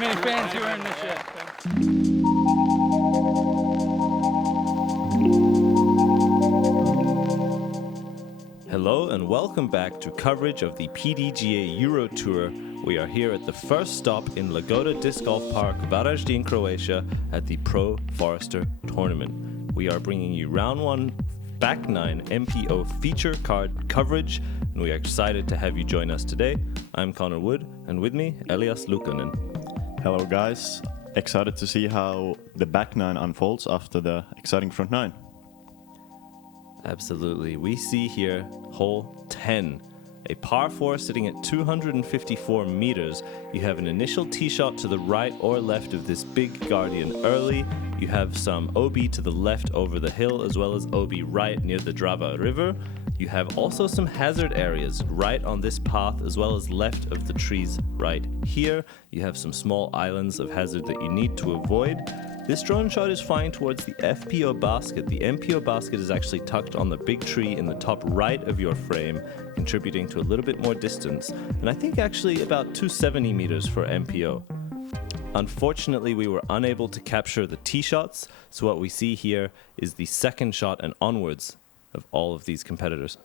many fans you were in this year. Hello and welcome back to coverage of the PDGA Euro Tour. We are here at the first stop in Lagoda Disc Golf Park, Varazdin, Croatia, at the Pro Forester Tournament. We are bringing you round one, back nine MPO feature card coverage, and we are excited to have you join us today. I'm Connor Wood, and with me, Elias Luukkonen. Hello guys, excited to see how the back nine unfolds after the exciting front nine. Absolutely. We see here hole 10, a par 4 sitting at 254 meters. You have an initial tee shot to the right or left of this big guardian early. You have some OB to the left over the hill, as well as OB right near the Drava River. You have also some hazard areas right on this path, as well as left of the trees right here. You have some small islands of hazard that you need to avoid. This drone shot is flying towards the FPO basket. The MPO basket is actually tucked on the big tree in the top right of your frame, contributing to a little bit more distance, and I think actually about 270 meters for MPO. Unfortunately, we were unable to capture the tee shots, so what we see here is the second shot and onwards of all of these competitors.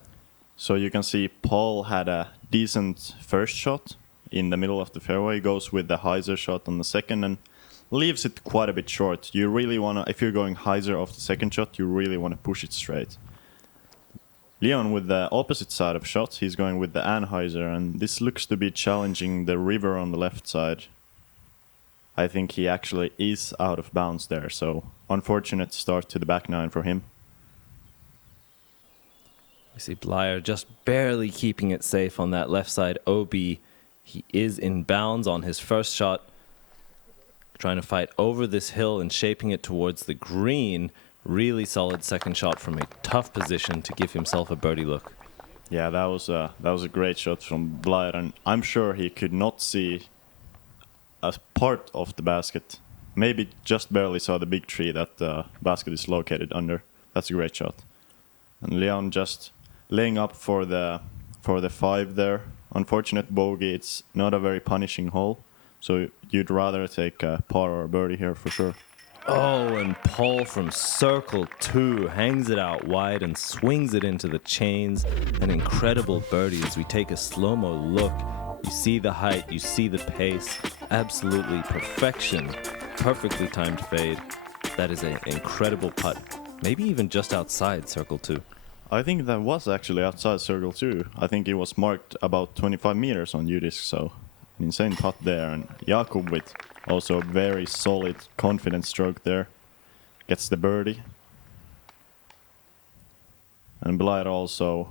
So you can see Paul had a decent first shot in the middle of the fairway, goes with the hyzer shot on the second and leaves it quite a bit short. You really want to, if you're going hyzer off the second shot, you really want to push it straight. Leon with the opposite side of shots, he's going with the anhyzer, and this looks to be challenging the river on the left side. I think he actually is out of bounds there, so unfortunate start to the back nine for him. We see Blær just barely keeping it safe on that left side OB. He is in bounds on his first shot, trying to fight over this hill and shaping it towards the green. Really solid second shot from a tough position to give himself a birdie look. Yeah, that was a great shot from Blær, and I'm sure he could not see a part of the basket. Maybe just barely saw the big tree that the basket is located under. That's a great shot. And Leon just laying up for the 5 there. Unfortunate bogey. It's not a very punishing hole, so you'd rather take a par or a birdie here for sure. Oh, and Paul from circle 2 hangs it out wide and swings it into the chains. An incredible birdie as we take a slow-mo look. You see the height, you see the pace. Absolutely perfection. Perfectly timed fade. That is an incredible putt. Maybe even just outside circle 2. I think that was actually outside circle 2. I think it was marked about 25 meters on U-disc, so an insane putt there. And Jakub with also a very solid, confident stroke there. Gets the birdie. And Blær also,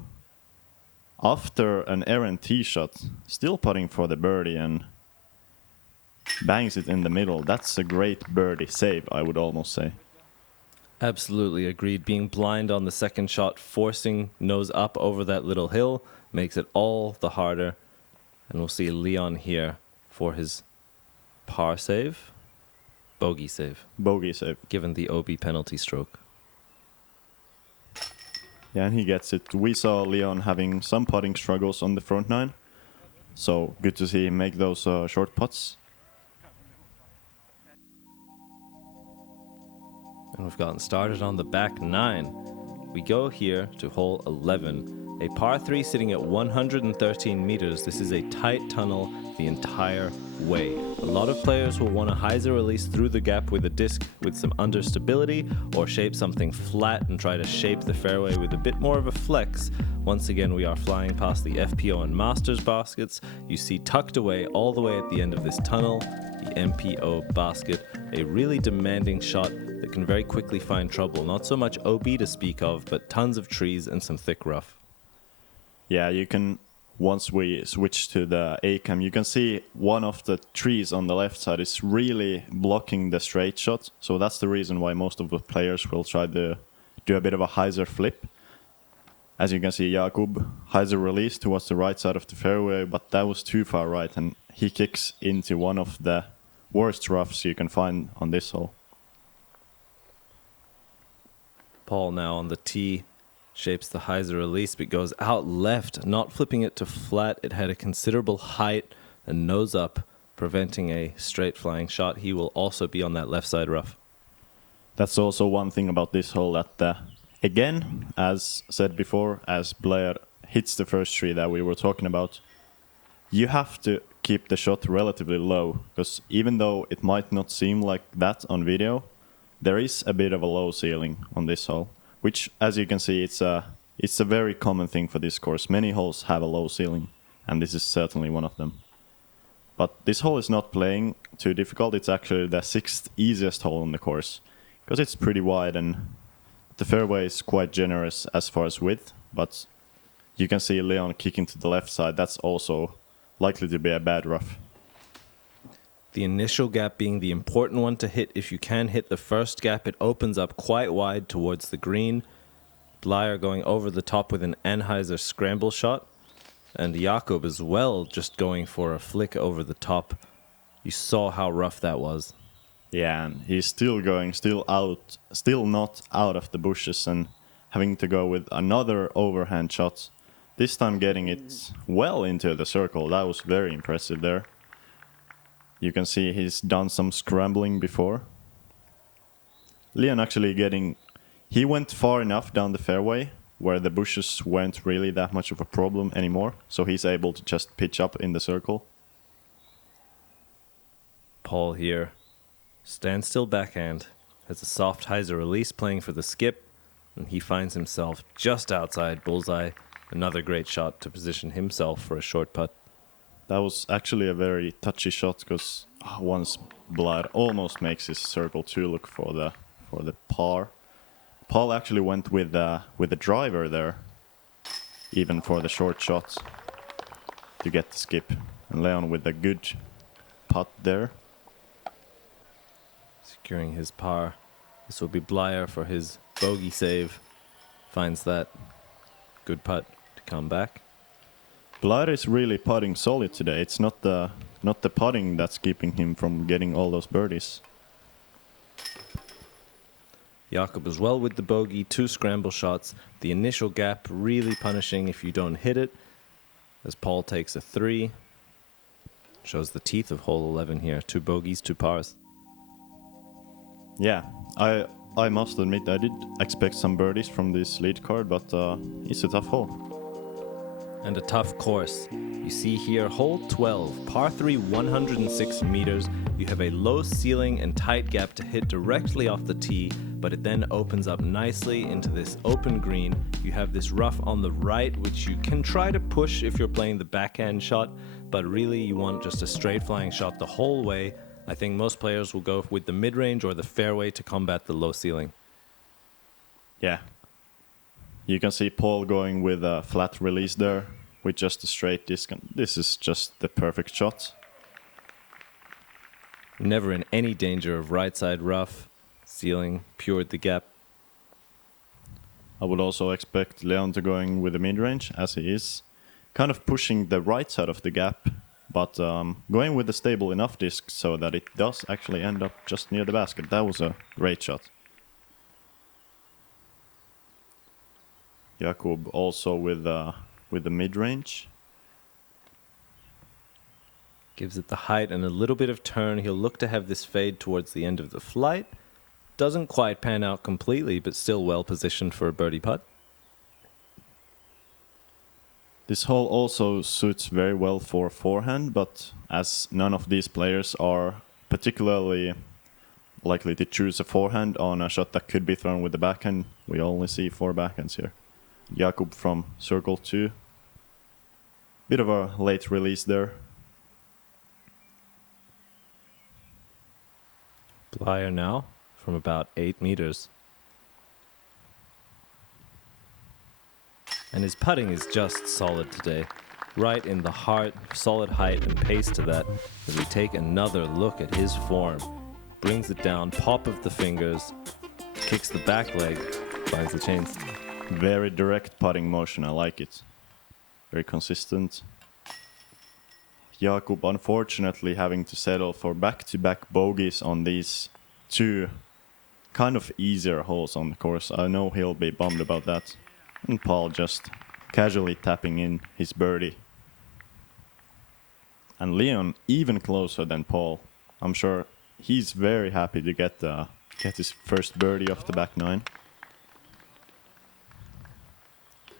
after an errant tee shot, still putting for the birdie and bangs it in the middle. That's a great birdie save, I would almost say. Absolutely agreed. Being blind on the second shot, forcing nose up over that little hill, makes it all the harder. And we'll see Leon here for his par save, bogey save. Bogey save. Given the OB penalty stroke. Yeah, and he gets it. We saw Leon having some putting struggles on the front nine, so good to see him make those short putts. And we've gotten started on the back nine. We go here to hole 11, a par 3 sitting at 113 meters. This is a tight tunnel the entire way. A lot of players will want to hyzer release through the gap with a disc with some understability, or shape something flat and try to shape the fairway with a bit more of a flex. Once again, we are flying past the FPO and Masters baskets. You see tucked away all the way at the end of this tunnel, the MPO basket, a really demanding shot that can very quickly find trouble. Not so much OB to speak of, but tons of trees and some thick rough. Yeah, you can, once we switch to the A-cam, you can see one of the trees on the left side is really blocking the straight shot. So that's the reason why most of the players will try to do a bit of a hyzer flip. As you can see, Jakub hyzer release towards the right side of the fairway, but that was too far right, and he kicks into one of the worst roughs you can find on this hole. Paul now on the tee, shapes the hyzer release, but goes out left, not flipping it to flat. It had a considerable height and nose up preventing a straight flying shot. He will also be on that left side rough. That's also one thing about this hole that, again, as said before, as Blær hits the first tree that we were talking about, you have to keep the shot relatively low, because even though it might not seem like that on video, there is a bit of a low ceiling on this hole, which, as you can see, it's a very common thing for this course. Many holes have a low ceiling, and this is certainly one of them. But this hole is not playing too difficult. It's actually the 6th easiest hole on the course, because it's pretty wide and the fairway is quite generous as far as width, but you can see Leon kicking to the left side. That's also likely to be a bad rough. The initial gap being the important one to hit. If you can hit the first gap, it opens up quite wide towards the green. Blær going over the top with an Anheuser scramble shot, and Jakub as well just going for a flick over the top. You saw how rough that was. Yeah, and he's still going, still not out of the bushes and having to go with another overhand shot. This time getting it well into the circle. That was very impressive there. You can see he's done some scrambling before. Leon actually he went far enough down the fairway where the bushes weren't really that much of a problem anymore, so he's able to just pitch up in the circle. Paul here. Standstill backhand. Has a soft hyzer release playing for the skip, and he finds himself just outside bullseye. Another great shot to position himself for a short putt. That was actually a very touchy shot, because once Blær almost makes his circle 2 look for the par. Paul actually went with the driver there, even for the short shot, to get the skip. And Leon with a good putt there. Securing his par. This will be Blær for his bogey save. Finds that good putt to come back. Blær is really putting solid today. It's not the putting that's keeping him from getting all those birdies. Jakub as well with the bogey, 2 scramble shots. The initial gap really punishing if you don't hit it, as Paul takes a 3. Shows the teeth of hole 11 here. 2 bogeys, 2 pars. Yeah, I must admit I did expect some birdies from this lead card, but it's a tough hole. And a tough course. You see here, hole 12, par 3, 106 meters. You have a low ceiling and tight gap to hit directly off the tee, but it then opens up nicely into this open green. You have this rough on the right, which you can try to push if you're playing the backhand shot, but really you want just a straight flying shot the whole way. I think most players will go with the mid-range or the fairway to combat the low ceiling. Yeah. You can see Paul going with a flat release there with just a straight disc. This is just the perfect shot. Never in any danger of right side rough. Ceiling pured the gap. I would also expect Leon to going with the mid-range, as he is kind of pushing the right side of the gap, but going with a stable enough disc so that it does actually end up just near the basket. That was a great shot. Jakub also with the mid-range. Gives it the height and a little bit of turn. He'll look to have this fade towards the end of the flight. Doesn't quite pan out completely, but still well positioned for a birdie putt. This hole also suits very well for forehand, but as none of these players are particularly likely to choose a forehand on a shot that could be thrown with the backhand, we only see 4 backhands here. Jakub from circle 2. Bit of a late release there. Blær now from about 8 meters. And his putting is just solid today. Right in the heart, solid height and pace to that. As we take another look at his form. Brings it down, pop of the fingers, kicks the back leg, finds the chains. Very direct putting motion, I like it. Very consistent. Jakub unfortunately having to settle for back-to-back bogeys on these 2 kind of easier holes on the course. I know he'll be bummed about that. And Paul just casually tapping in his birdie. And Leon even closer than Paul. I'm sure he's very happy to get his first birdie off the back nine.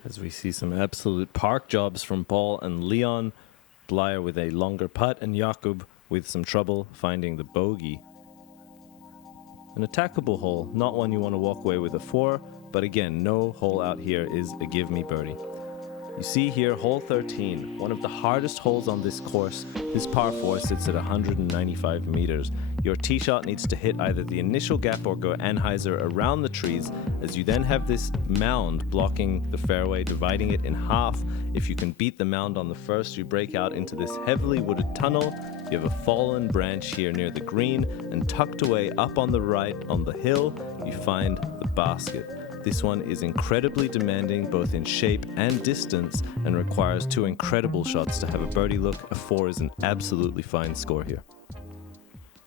As we see some absolute park jobs from Paul and Leon. Blær with a longer putt and Jakub with some trouble finding the bogey. An attackable hole, not one you want to walk away with a 4, but again, no hole out here is a give me birdie. You see here, hole 13, one of the hardest holes on this course. This par 4 sits at 195 meters. Your tee shot needs to hit either the initial gap or go anhyzer around the trees, as you then have this mound blocking the fairway, dividing it in half. If you can beat the mound on the first, you break out into this heavily wooded tunnel. You have a fallen branch here near the green, and tucked away up on the right on the hill, you find the basket. This one is incredibly demanding both in shape and distance and requires 2 incredible shots to have a birdie look. A 4 is an absolutely fine score here.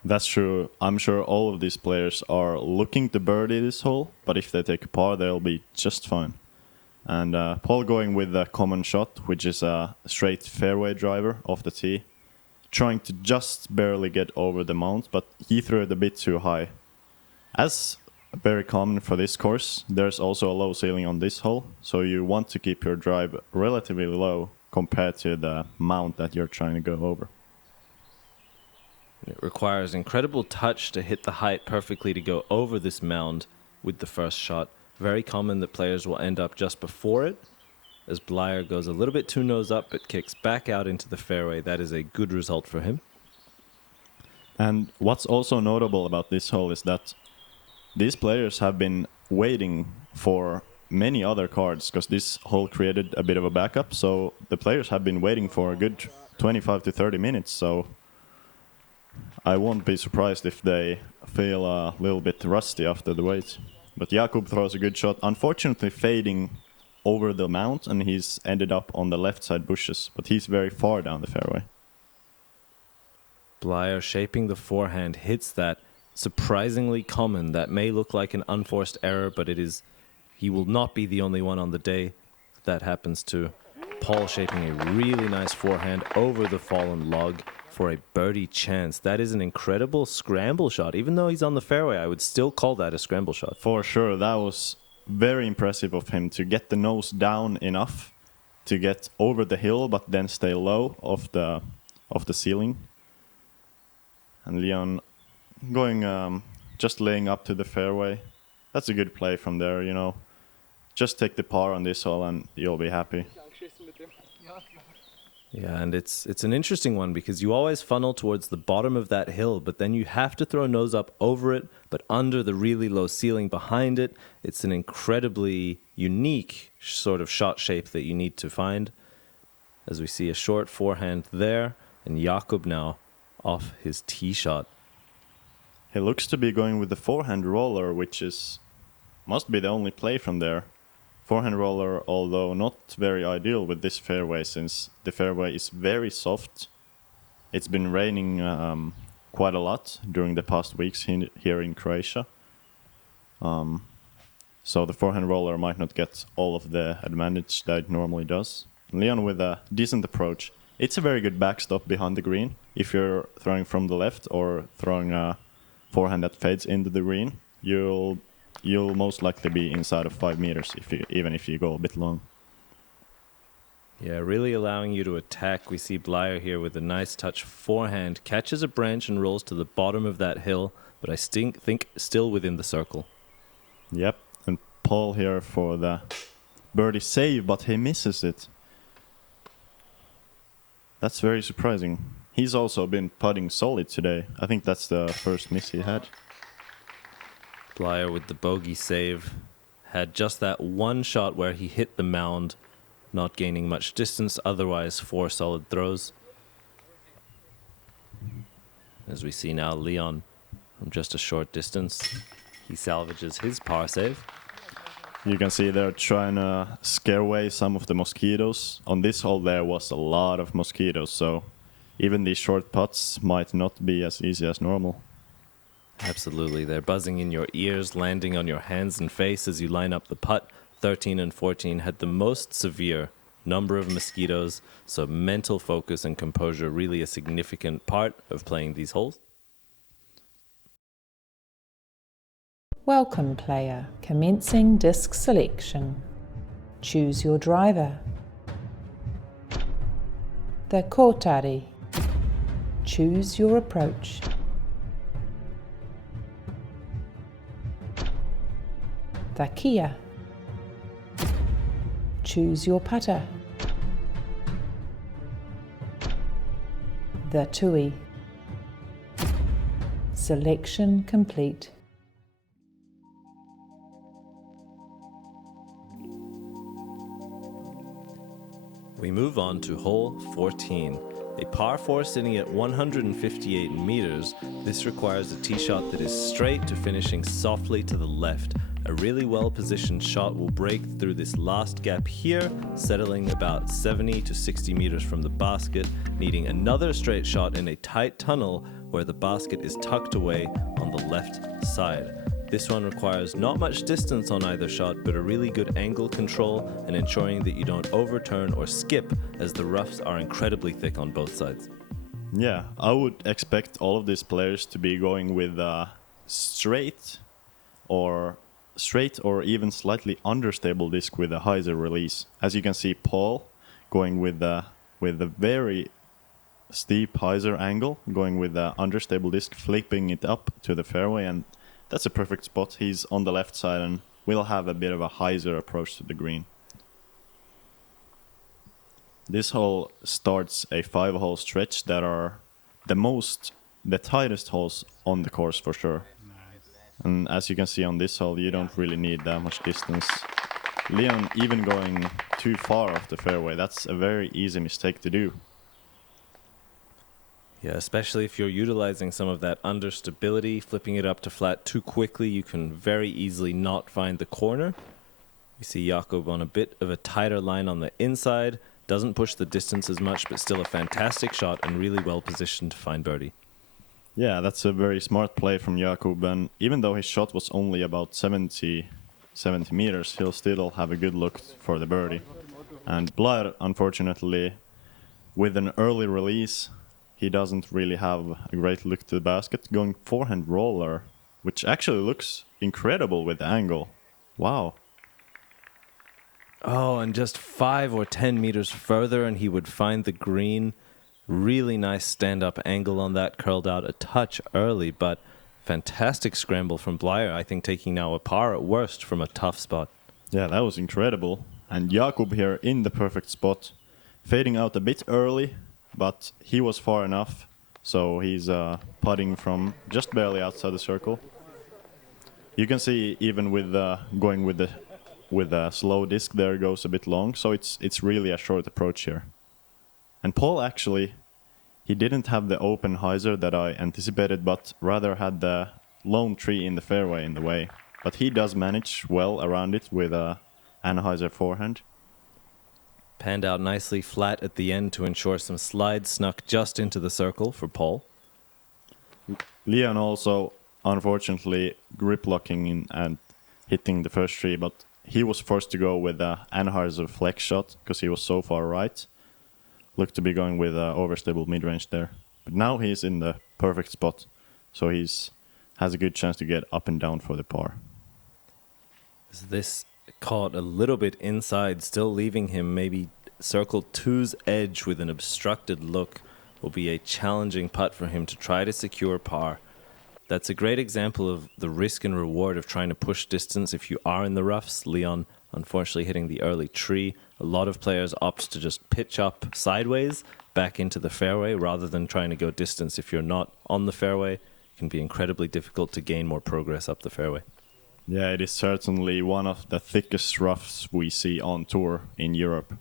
That's true. I'm sure all of these players are looking to birdie this hole, but if they take a par, they'll be just fine. And Paul going with a common shot, which is a straight fairway driver off the tee, trying to just barely get over the mount, but he threw it a bit too high. As very common for this course, there's also a low ceiling on this hole, so you want to keep your drive relatively low compared to the mount that you're trying to go over. It requires incredible touch to hit the height perfectly to go over this mound with the first shot. Very common that players will end up just before it, as Blær goes a little bit too nose up but kicks back out into the fairway. That is a good result for him. And what's also notable about this hole is that these players have been waiting for many other cards, because this hole created a bit of a backup, so the players have been waiting for a good 25 to 30 minutes, so I won't be surprised if they feel a little bit rusty after the wait. But Jakub throws a good shot, unfortunately fading over the mount, and he's ended up on the left side bushes, but he's very far down the fairway. Blær shaping the forehand hits that. Surprisingly common. That may look like an unforced error, but it is. He will not be the only one on the day that happens to. Paul shaping a really nice forehand over the fallen log for a birdie chance. That is an incredible scramble shot. Even though he's on the fairway, I would still call that a scramble shot. For sure, that was very impressive of him to get the nose down enough to get over the hill, but then stay low of the ceiling. And Leon going, just laying up to the fairway. That's a good play from there, you know. Just take the par on this hole and you'll be happy. Yeah, and it's an interesting one because you always funnel towards the bottom of that hill, but then you have to throw nose up over it, but under the really low ceiling behind it. It's an incredibly unique sort of shot shape that you need to find. As we see a short forehand there, and Jakub now off his tee shot. He looks to be going with the forehand roller, which must be the only play from there. Forehand roller, although not very ideal with this fairway, since the fairway is very soft. It's been raining quite a lot during the past weeks here in Croatia. So the forehand roller might not get all of the advantage that it normally does. Leon with a decent approach. It's a very good backstop behind the green. If you're throwing from the left or throwing a forehand that fades into the green, you'll most likely be inside of 5 meters, even if you go a bit long. Yeah, really allowing you to attack. We see Blær here with a nice touch forehand, catches a branch and rolls to the bottom of that hill, but I think still within the circle. Yep, and Paul here for the birdie save, but he misses it. That's very surprising. He's also been putting solid today. I think that's the first miss he had. Blær with the bogey save. Had just that one shot where he hit the mound, not gaining much distance, otherwise 4 solid throws. As we see now, Leon from just a short distance. He salvages his par save. You can see they're trying to scare away some of the mosquitoes. On this hole there was a lot of mosquitoes, so even these short putts might not be as easy as normal. Absolutely. They're buzzing in your ears, landing on your hands and face as you line up the putt. 13 and 14 had the most severe number of mosquitoes, so mental focus and composure really a significant part of playing these holes. Welcome player, commencing disc selection. Choose your driver. The Kontari. Choose your approach. The Kia. Choose your putter. The THRU. Selection complete. We move on to hole 14, a par 4 sitting at 158 meters. This requires a tee shot that is straight to finishing softly to the left. A really well-positioned shot will break through this last gap here, settling about 70 to 60 meters from the basket, needing another straight shot in a tight tunnel where the basket is tucked away on the left side. This one requires not much distance on either shot, but a really good angle control and ensuring that you don't overturn or skip, as the roughs are incredibly thick on both sides. Yeah, I would expect all of these players to be going with straight or even slightly understable disc with a hyzer release. As you can see, Paul going with a very steep hyzer angle, going with the understable disc, flipping it up to the fairway, and that's a perfect spot. He's on the left side and will have a bit of a hyzer approach to the green. This hole starts a 5-hole stretch that are the tightest holes on the course for sure. And as you can see on this hole, you don't really need that much distance. Leon even going too far off the fairway, that's a very easy mistake to do. Yeah, especially if you're utilizing some of that understability, flipping it up to flat too quickly, you can very easily not find the corner. We see Jakub on a bit of a tighter line on the inside, doesn't push the distance as much, but still a fantastic shot and really well positioned to find birdie. Yeah, that's a very smart play from Jakub, and even though his shot was only about 70 meters, he'll still have a good look for the birdie. And Blær, unfortunately, with an early release, he doesn't really have a great look to the basket, going forehand roller, which actually looks incredible with the angle. Wow. Oh, and just 5 or 10 meters further and he would find the green. Really nice stand-up angle on that, curled out a touch early, but fantastic scramble from Blær, I think taking now a par at worst from a tough spot. Yeah, that was incredible. And Jakub here in the perfect spot, fading out a bit early, but he was far enough, so he's putting from just barely outside the circle. You can see even with going with a slow disc there goes a bit long, so it's really a short approach here. And Paul actually, he didn't have the open hyzer that I anticipated, but rather had the lone tree in the fairway in the way. But he does manage well around it with a hyzer forehand. Panned out nicely flat at the end to ensure some slide snuck just into the circle for Paul. Leon also, unfortunately, grip locking in and hitting the first tree, but he was forced to go with a Anheuser flex shot because he was so far right. Looked to be going with overstable mid-range there. But now he's in the perfect spot, so has a good chance to get up and down for the par. This caught a little bit inside, still leaving him maybe circle 2's edge with an obstructed look. Will be a challenging putt for him to try to secure par. That's a great example of the risk and reward of trying to push distance if you are in the roughs. Leon unfortunately hitting the early tree. A lot of players opt to just pitch up sideways back into the fairway rather than trying to go distance. If you're not on the fairway, it can be incredibly difficult to gain more progress up the fairway. Yeah, it is certainly one of the thickest roughs we see on tour in Europe.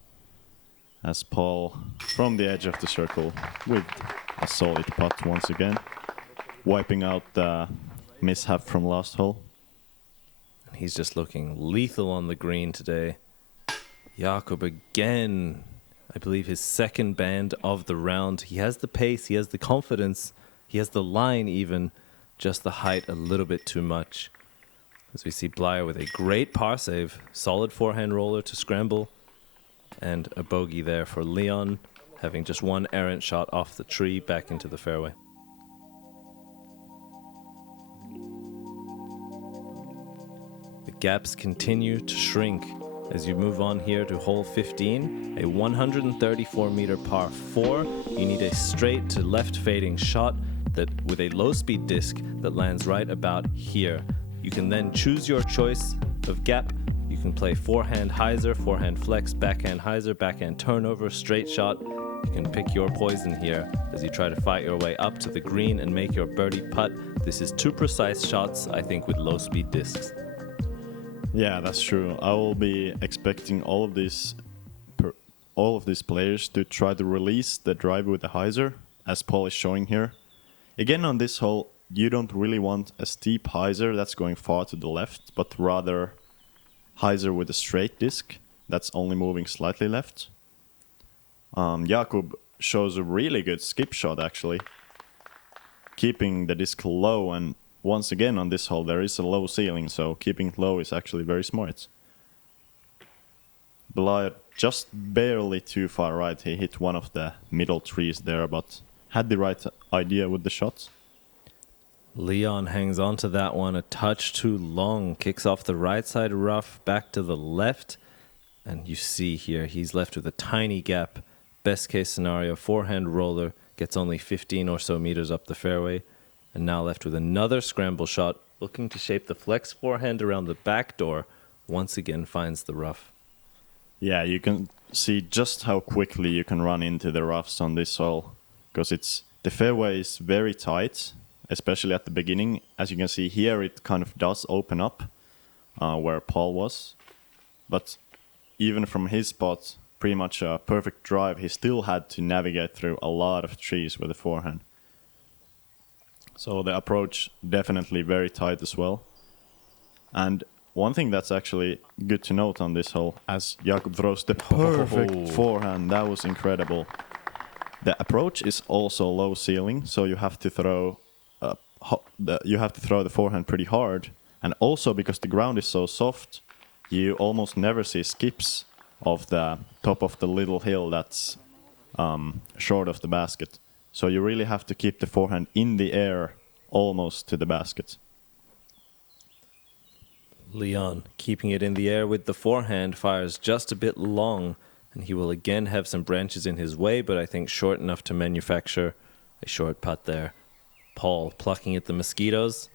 As Paul, from the edge of the circle, with a solid putt once again, wiping out the mishap from last hole. He's just looking lethal on the green today. Jakub again, I believe his second band of the round. He has the pace, he has the confidence, he has the line even, just the height a little bit too much. As we see Blær with a great par save, solid forehand roller to scramble. And a bogey there for Leon, having just one errant shot off the tree back into the fairway. The gaps continue to shrink as you move on here to hole 15, a 134 meter par 4. You need a straight to left fading shot that with a low speed disc that lands right about here. You can then choose your choice of gap. You can play forehand hyzer, forehand flex, backhand hyzer, backhand turnover, straight shot. You can pick your poison here as you try to fight your way up to the green and make your birdie putt. This is two precise shots, I think, with low speed discs. Yeah, that's true. I will be expecting all of these players to try to release the drive with the hyzer, as Paul is showing here. Again, on this hole, you don't really want a steep hyzer that's going far to the left, but rather hyzer with a straight disc that's only moving slightly left. Jakub shows a really good skip shot, actually, keeping the disc low, and once again on this hole there is a low ceiling, so keeping it low is actually very smart. Blær just barely too far right. He hit one of the middle trees there, but had the right idea with the shot. Leon hangs on to that one a touch too long, kicks off the right side rough, back to the left, and you see here he's left with a tiny gap. Best case scenario, forehand roller, gets only 15 or so meters up the fairway, and now left with another scramble shot, looking to shape the flex forehand around the back door, once again finds the rough. Yeah, you can see just how quickly you can run into the roughs on this hole, because the fairway is very tight, especially at the beginning. As you can see here, it kind of does open up where Paul was, but even from his spot, pretty much a perfect drive, he still had to navigate through a lot of trees with the forehand. So the approach definitely very tight as well. And one thing that's actually good to note on this hole, as Jakub throws the perfect forehand, that was incredible. The approach is also low ceiling, so you have to throw the forehand pretty hard. And also because the ground is so soft, you almost never see skips of the top of the little hill that's short of the basket. So you really have to keep the forehand in the air almost to the basket. Leon, keeping it in the air with the forehand, fires just a bit long, and he will again have some branches in his way, but I think short enough to manufacture a short putt there. Paul plucking at the mosquitoes,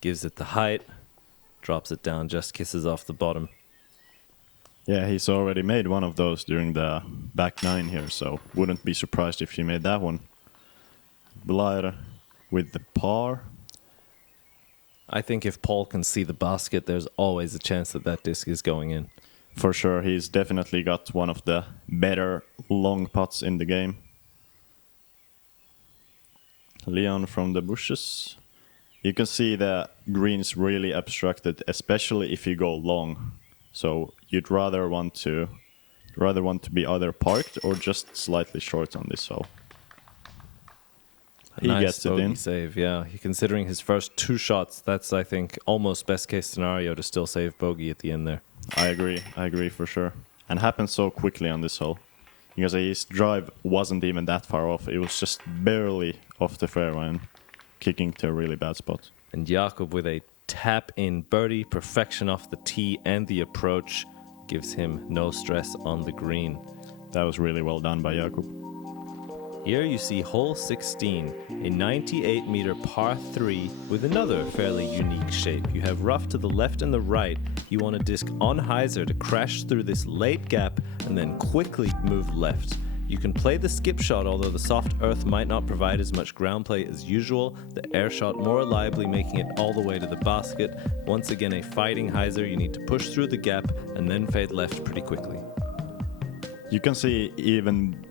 gives it the height, drops it down, just kisses off the bottom. Yeah, he's already made one of those during the back nine here, so wouldn't be surprised if he made that one. Blær with the par. I think if Paul can see the basket, there's always a chance that that disc is going in. For sure, he's definitely got one of the better long putts in the game. Leon from the bushes. You can see the green's really obstructed, especially if you go long. So you'd rather want to be either parked or just slightly short on this hole. He Nice gets it bogey in. save, yeah. Considering his first two shots, that's, I think, almost best case scenario to still save bogey at the end there. I agree for sure. And happened so quickly on this hole. Because his drive wasn't even that far off. It was just barely off the fairway and kicking to a really bad spot. And Jakub with a tap-in birdie, perfection off the tee and the approach, gives him no stress on the green. That was really well done by Jakub. Here you see hole 16, a 98-meter par 3 with another fairly unique shape. You have rough to the left and the right. You want a disc on hyzer to crash through this late gap and then quickly move left. You can play the skip shot, although the soft earth might not provide as much ground play as usual. The air shot more reliably making it all the way to the basket. Once again, a fighting hyzer. You need to push through the gap and then fade left pretty quickly. You can see even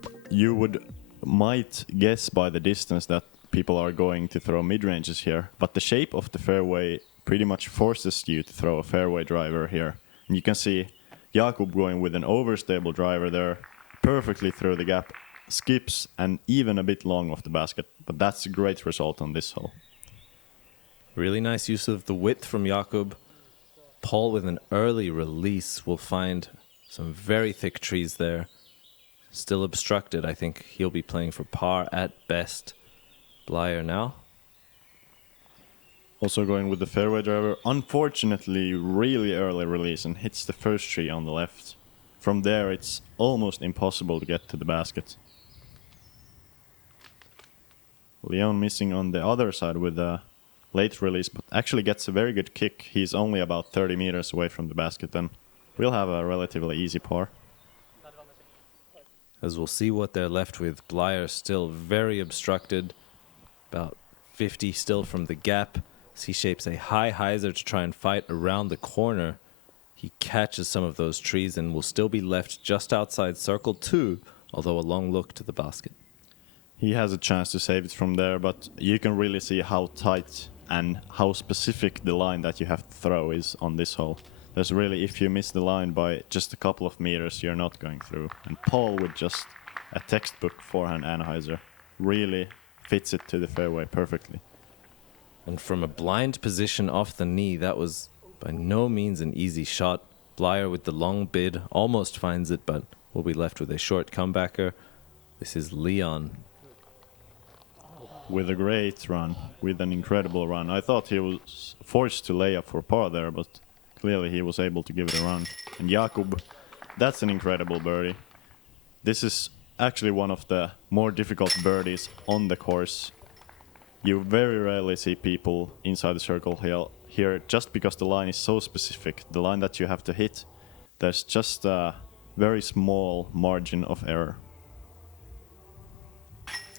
might guess by the distance that people are going to throw mid-ranges here, but the shape of the fairway pretty much forces you to throw a fairway driver here. And you can see Jakub going with an overstable driver there, perfectly through the gap, skips, and even a bit long off the basket. But that's a great result on this hole. Really nice use of the width from Jakub. Paul with an early release will find Some very thick trees there. Still obstructed. I think he'll be playing for par at best. Blær now. Also going with the fairway driver. Unfortunately, really early release and hits the first tree on the left. From there, it's almost impossible to get to the basket. Leon missing on the other side with a late release, but actually gets a very good kick. He's only about 30 meters away from the basket, and we'll have a relatively easy par. As we'll see what they're left with. Blær still very obstructed. About 50 still from the gap. As he shapes a high hyzer to try and fight around the corner. He catches some of those trees and will still be left just outside circle 2, although a long look to the basket. He has a chance to save it from there, but you can really see how tight and how specific the line that you have to throw is on this hole. There's really, if you miss the line by just a couple of meters, you're not going through. And Paul with just a textbook forehand anhyzer really fits it to the fairway perfectly. And from a blind position off the knee, that was by no means an easy shot. Blær with the long bid almost finds it, but will be left with a short comebacker. This is Leon. With a great run, with an incredible run. I thought he was forced to lay up for par there, but clearly he was able to give it a run. And Jakub, that's an incredible birdie. This is actually one of the more difficult birdies on the course. You very rarely see people inside the circle here just because the line is so specific. The line that you have to hit, there's just a very small margin of error.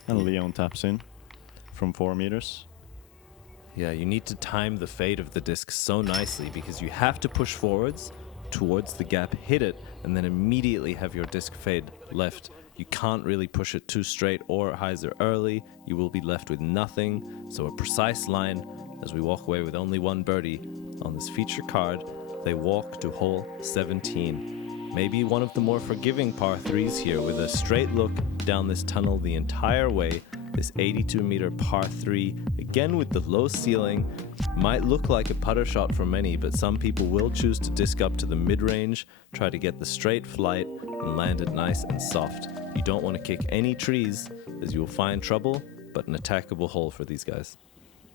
And Leon taps in from 4 meters. Yeah, you need to time the fade of the disc so nicely because you have to push forwards towards the gap, hit it, and then immediately have your disc fade left. You can't really push it too straight or hyzer early. You will be left with nothing. So a precise line as we walk away with only one birdie on this feature card. They walk to hole 17. Maybe one of the more forgiving par 3s here with a straight look down this tunnel the entire way. This 82-meter par 3, again with the low ceiling, might look like a putter shot for many, but some people will choose to disc up to the mid-range, try to get the straight flight, and land it nice and soft. You don't want to kick any trees, as you will find trouble, but an attackable hole for these guys.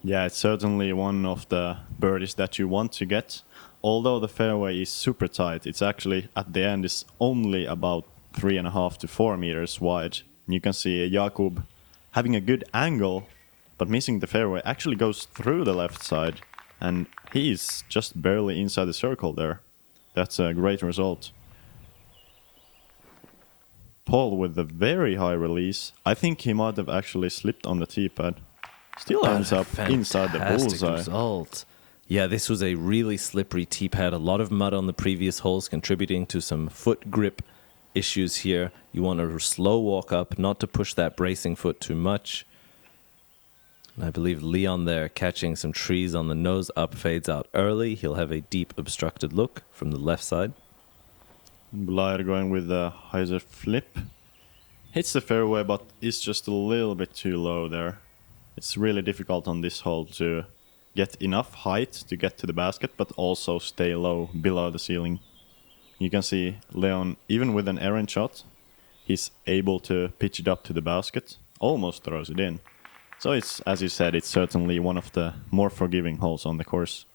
Yeah, it's certainly one of the birdies that you want to get. Although the fairway is super tight, it's actually, at the end, is only about 3.5 to 4 meters wide. And you can see Jakub having a good angle, but missing the fairway, actually goes through the left side, and he's just barely inside the circle there. That's a great result. Paul with a very high release. I think he might have actually slipped on the tee pad. Still ends up inside the bullseye. Result. Yeah, this was a really slippery tee pad. A lot of mud on the previous holes contributing to some foot grip issues here. You want a slow walk up, not to push that bracing foot too much. And I believe Leon there catching some trees on the nose up fades out early. He'll have a deep obstructed look from the left side. Blær going with the hyzer flip. Hits the fairway, but is just a little bit too low there. It's really difficult on this hole to get enough height to get to the basket, but also stay low below the ceiling. You can see Leon, even with an errant shot, he's able to pitch it up to the basket, almost throws it in. So it's, as you said, it's certainly one of the more forgiving holes on the course.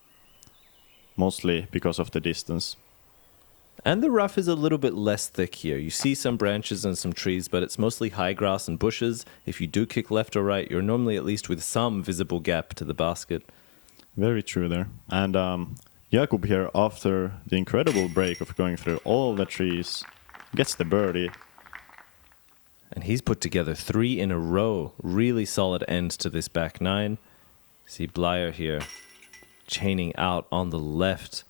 Mostly because of the distance. And the rough is a little bit less thick here. You see some branches and some trees, but it's mostly high grass and bushes. If you do kick left or right, you're normally at least with some visible gap to the basket. Very true there. And Jakub here, after the incredible break of going through all the trees, gets the birdie. And he's put together 3 in a row. Really solid end to this back 9. See Blær here chaining out on the left.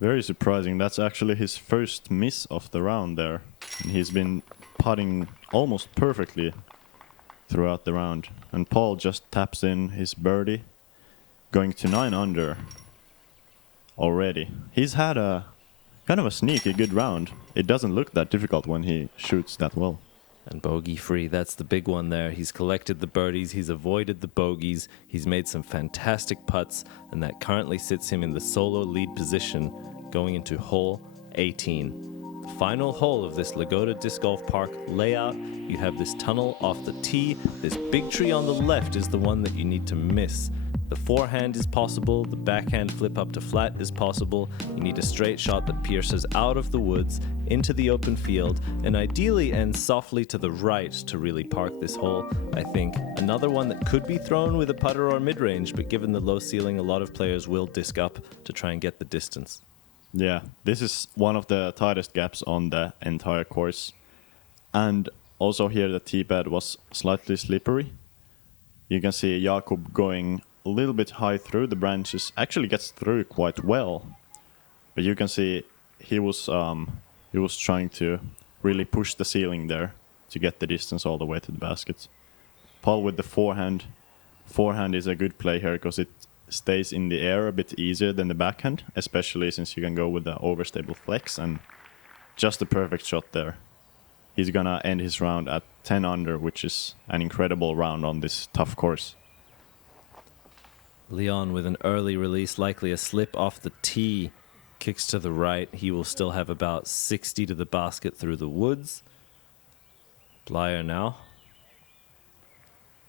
Very surprising. That's actually his first miss of the round there. And he's been putting almost perfectly throughout the round. And Paul just taps in his birdie, going to 9 under already. He's had a kind of a sneaky good round. It doesn't look that difficult when he shoots that well. And bogey free, that's the big one there. He's collected the birdies, he's avoided the bogeys, he's made some fantastic putts, and that currently sits him in the solo lead position going into hole 18. final hole of this Lagoda Disc Golf Park layout. You have this tunnel off the tee. This big tree on the left is the one that you need to miss. The forehand is possible, the backhand flip up to flat is possible. You need a straight shot that pierces out of the woods into the open field and ideally ends softly to the right to really park this hole, I think. Another one that could be thrown with a putter or mid-range, but given the low ceiling, a lot of players will disc up to try and get the distance. Yeah, this is one of the tightest gaps on the entire course. And also here the tee pad was slightly slippery. You can see Jakub going a little bit high through the branches, actually gets through quite well. But you can see he was trying to really push the ceiling there to get the distance all the way to the basket. Paul with the forehand. Forehand is a good play here because it stays in the air a bit easier than the backhand, especially since you can go with the overstable flex, and just a perfect shot there. He's gonna end his round at 10 under, which is an incredible round on this tough course. Leon with an early release, likely a slip off the tee, kicks to the right. He will still have about 60 to the basket through the woods. Blær now.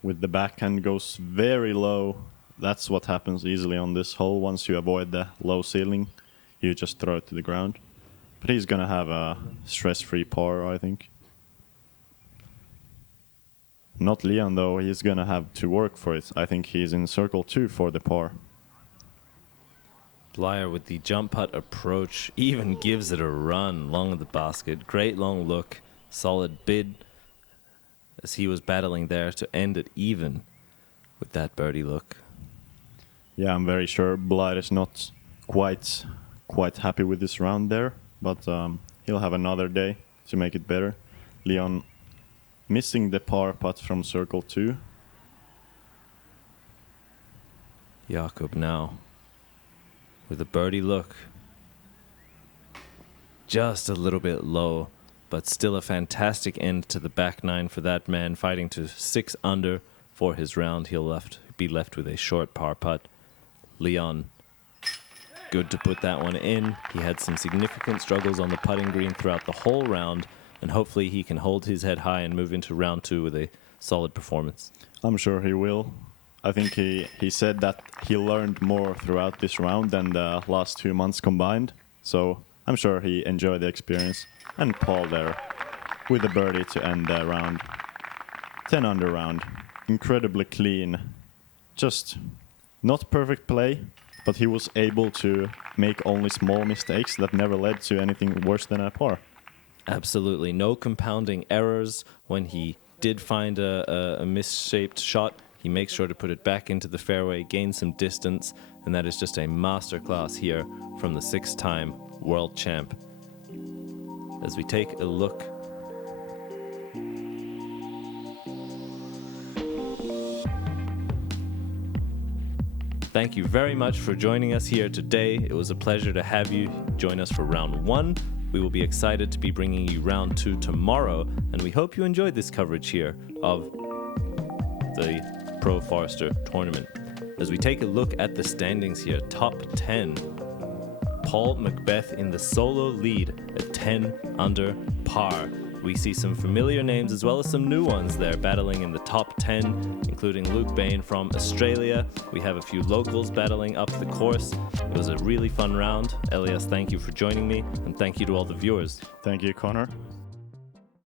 With the backhand goes very low. That's what happens easily on this hole. Once you avoid the low ceiling, you just throw it to the ground. But he's gonna have a stress-free par, I think. Not Leon though, he's gonna have to work for it. I think he's in circle 2 for the par. Blær with the jump putt approach, even gives it a run long of the basket. Great long look, solid bid as he was battling there to end it even with that birdie look. Yeah, I'm very sure Blær is not quite happy with this round there, but he'll have another day to make it better. Leon missing the par putt from circle 2. Jakub now with a birdie look. Just a little bit low, but still a fantastic end to the back nine for that man, fighting to 6 under for his round. He'll be left with a short par putt. Leon, good to put that one in. He had some significant struggles on the putting green throughout the whole round, and hopefully he can hold his head high and move into round 2 with a solid performance. I'm sure he will. I think he said that he learned more throughout this round than the last 2 months combined. So I'm sure he enjoyed the experience. And Paul there with a birdie to end the round. 10 under round. Incredibly clean. Just not perfect play, but he was able to make only small mistakes that never led to anything worse than a par. Absolutely. No compounding errors. When he did find a misshaped shot, he makes sure to put it back into the fairway, gain some distance, and that is just a masterclass here from the 6-time world champ. As we take a look Thank you very much for joining us here today. It was a pleasure to have you join us for round 1. We will be excited to be bringing you round 2 tomorrow, and we hope you enjoyed this coverage here of the Pro Forester tournament. As we take a look at the standings here, top 10, Paul McBeth in the solo lead at 10 under par. We see some familiar names as well as some new ones there battling in the top 10, including Luke Bain from Australia. We have a few locals battling up the course. It was a really fun round. Elias, thank you for joining me, and thank you to all the viewers. Thank you, Connor.